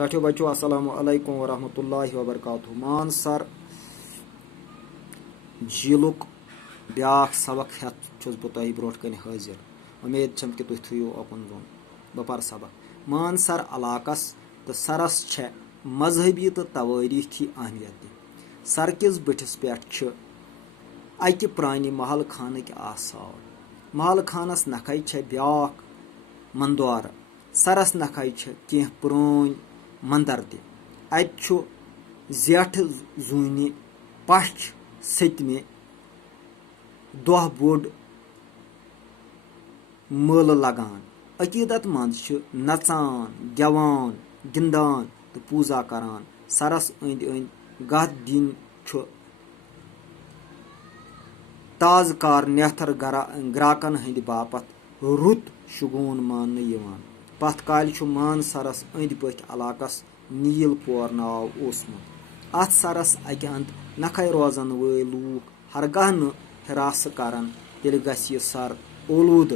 टाठियो बच्चों अस्सलामु अलैकुम वरहमतुल्लाहि वबरकातुहू। मानसर झीलुक ब्याख सबक हेत छुस बह तोह ब्रोट कन हाजिर। उम्मीद छम कि तुह थो ओकुन जोन बह पर सबक। मानसर इलाकस तो सरस छे मजहबी तो तवारीखी अहमियत। सर किस बटिस पे अकि प्रानी महल खानक आसार। महल खानस नखै छे ब्याख मंदवार। सरस नखै छे कह प्रोन मंदिर ते। अत जेठ जून पछ सतमे दह बोड़ मेल लगान। अकीदत मंद नचान गेवान गिंदान तो पूजा करान। सरस अंद अंद गह दिन ताजकार नेथर ग्राकन हंद बापत रुत शुगून मान पथ काल मानसरस अंद पथ इलाकस नील पोर नाव ओसमुत। अत सरस अकि अंद नखै रोजन वल लूख हरगह न हिरास करन तेल गस यह सर ओलूद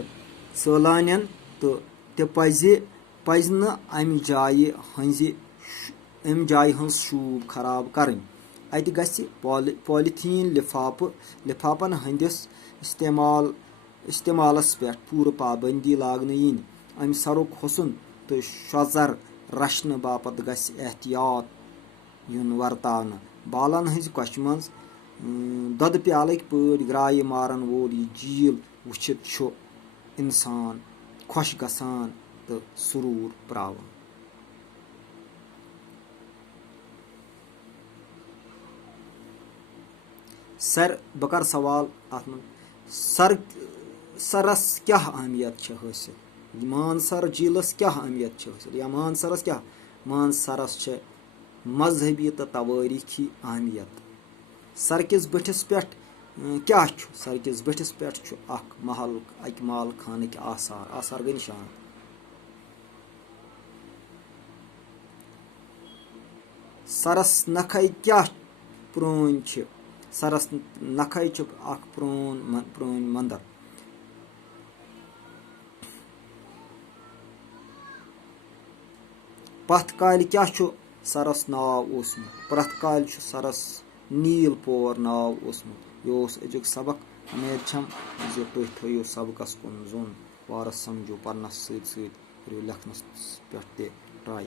सैलानियन तो पज न अमि जाय हंस शूब खराब करन। अत गस पॉलीथीन लिफाफन हंदिस इस्तेमालस पे पूर पाबंदी लागन यिन। अमि सरुक हुसन तो शोजर रचन बापत गस एहतियात युन वर्तान। बालन हंज कश मज दद प्यालक पड़ ग्राय मारन वोल यह झील वुचित इंसान खुश गसान तो सुरूर प्रावन। सर बह कर सवाल अत सरस क्या अहमियत हासिल। मानसर झीलस क्या अहमियत हासिल या मानसरस क्या मानसरस मजहबी तो तवारीखी अहमियत। सर किस बटिस पे क्या सर किस बटिस पे महल खानक आसार गई निशान। सरस नखै क्या प्रोन सरस नखै प्रोन मंदिर। पथ काल क्या सरस नाव ओसमुत। प्रथ काल सरस नील पोर नाव ओसमुत। यह अजुक सबक। उम्मीद छम तुह थो सबकस कुन जोन वारस समझो पन्नस सत लेखनस पे ट्राई।